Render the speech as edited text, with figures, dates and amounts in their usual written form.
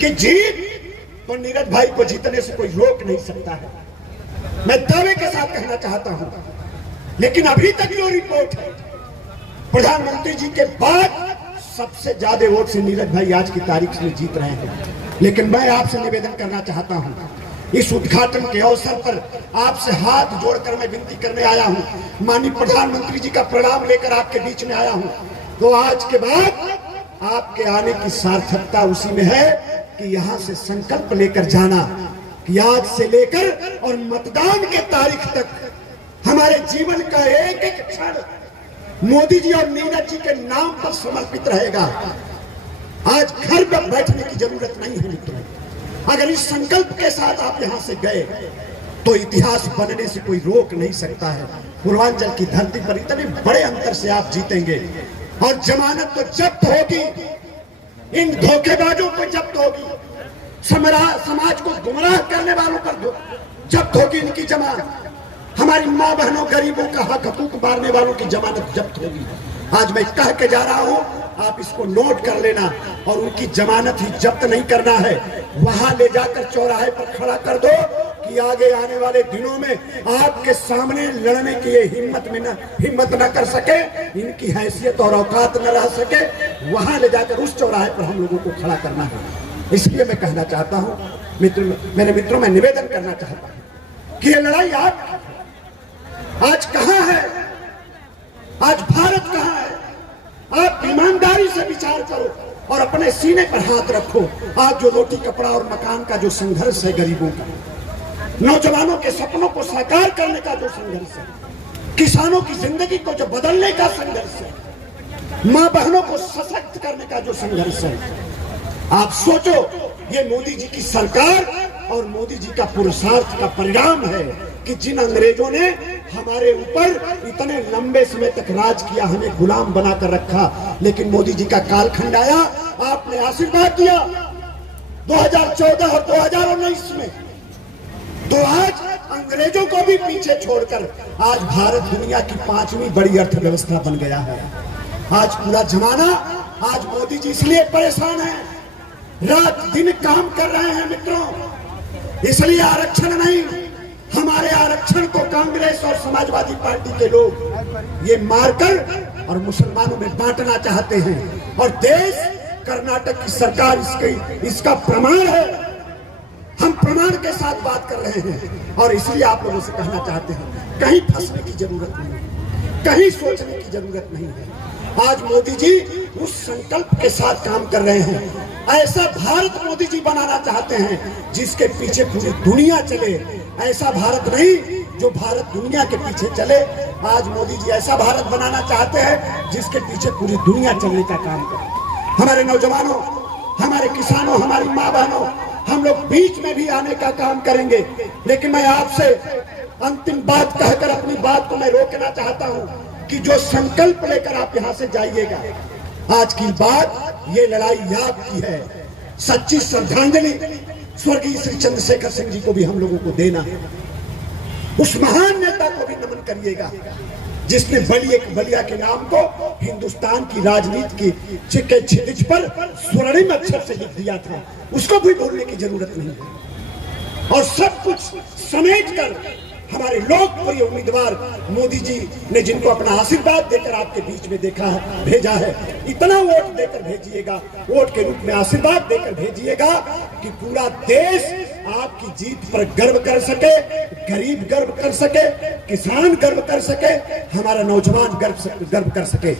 कि जीत तो नीरज भाई को जीतने से कोई रोक नहीं सकता है, मैं दावे के साथ कहना चाहता हूं। लेकिन अभी तक जो रिपोर्ट है, प्रधानमंत्री जी के बाद सबसे ज्यादा वोट से नीरज भाई आज की तारीख में जीत रहे हैं। लेकिन मैं आपसे निवेदन करना चाहता हूं, इस उद्घाटन के अवसर पर आपसे हाथ जोड़कर मैं विनती करने आया हूं, माननीय प्रधानमंत्री जी का प्रणाम लेकर आपके बीच में आया हूं। तो आज के बाद आपके आने की सार्थकता उसी में है कि यहां से संकल्प लेकर जाना कि आज से लेकर और मतदान के तारीख तक हमारे जीवन का एक एक क्षण मोदी जी और नीरज जी के नाम पर समर्पित रहेगा। आज घर पर बैठने की जरूरत नहीं है मित्रों, अगर इस संकल्प के साथ आप यहां से गए तो इतिहास बनने से कोई रोक नहीं सकता है। पूर्वांचल की धरती पर इतने बड़े अंतर से आप जीतेंगे और जमानत तो जब्त होगी, इन धोखेबाजों को जब्त होगी, समाज को गुमराह करने वालों पर जब्त होगी इनकी जमानत, हमारी मां बहनों गरीबों का हक हकूक मारने वालों की जमानत जब्त होगी। आज मैं कह के जा रहा हूं, आप इसको नोट कर लेना और उनकी जमानत ही जब्त नहीं करना है, वहां ले जाकर चौराहे पर खड़ा कर दो कि आगे आने वाले दिनों में आपके सामने लड़ने की हिम्मत न कर सके, इनकी हैसियत और औकात न रह सके, वहां ले जाकर उस चौराहे पर हम लोगों को खड़ा करना है। इसलिए मैं कहना चाहता हूं मेरे मित्रों, मैं निवेदन करना चाहता हूं कि ये लड़ाई आप आज कहां है, आज भारत कहां है, आप ईमानदारी से विचार करो और अपने सीने पर हाथ रखो। आज जो रोटी कपड़ा और मकान का जो संघर्ष है, गरीबों का, नौजवानों के सपनों को साकार करने का जो संघर्ष है, किसानों की जिंदगी को जो बदलने का संघर्ष है, मां बहनों को सशक्त करने का जो संघर्ष है, आप सोचो ये मोदी जी की सरकार और मोदी जी का पुरुषार्थ का परिणाम है कि जिन अंग्रेजों ने हमारे ऊपर इतने लंबे समय तक राज किया, हमें गुलाम बनाकर रखा, लेकिन मोदी जी का कालखंड आया, आपने आशीर्वाद दिया 2014 और 2019 में, तो आज अंग्रेजों को भी पीछे छोड़कर आज भारत दुनिया की 5वीं बड़ी अर्थव्यवस्था बन गया है। आज पूरा जमाना, आज मोदी जी इसलिए परेशान है, रात दिन काम कर रहे हैं मित्रों, इसलिए आरक्षण नहीं, हमारे आरक्षण को कांग्रेस और समाजवादी पार्टी के लोग ये मारकर और मुसलमानों में बांटना चाहते हैं। और देश कर्नाटक की सरकार इसका प्रमाण है, हम प्रमाण के साथ बात कर रहे हैं। और इसलिए आप लोगों से कहना चाहते हैं, कहीं फंसने की जरूरत नहीं है, कहीं सोचने की जरूरत नहीं है। आज मोदी जी उस संकल्प के साथ काम कर रहे हैं, ऐसा भारत मोदी जी बनाना चाहते हैं जिसके पीछे पूरी दुनिया चले, ऐसा भारत नहीं जो भारत दुनिया के पीछे चले। आज मोदी जी ऐसा भारत बनाना चाहते हैं जिसके पीछे पूरी दुनिया चलने का काम करे। हमारे नौजवानों, हमारे किसानों, हमारी माँ बहनों, हम लोग बीच में भी आने का काम करेंगे। लेकिन मैं आपसे अंतिम बात कहकर अपनी बात को मैं रोकना चाहता हूँ कि जो संकल्प लेकर आप यहाँ से जाइएगा, आज की बात ये लड़ाई आपकी है। सच्ची श्रद्धांजलि स्वर्गीय श्री चंद्रशेखर सिंह जी को भी हम लोगों को देना है, उस महान नेता को भी नमन करिएगा जिसने बलिया के नाम को हिंदुस्तान की राजनीति की क्षितिज पर स्वर्णिम अक्षर से लिख दिया था, उसको भी भूलने की जरूरत नहीं है। और सब कुछ समेट कर हमारे लोकप्रिय उम्मीदवार मोदी जी ने जिनको अपना आशीर्वाद देकर आपके बीच में भेजा है, इतना वोट देकर भेजिएगा, वोट के रूप में आशीर्वाद देकर भेजिएगा कि पूरा देश आपकी जीत पर गर्व कर सके, गरीब गर्व कर सके, किसान गर्व कर सके, हमारा नौजवान गर्व कर सके।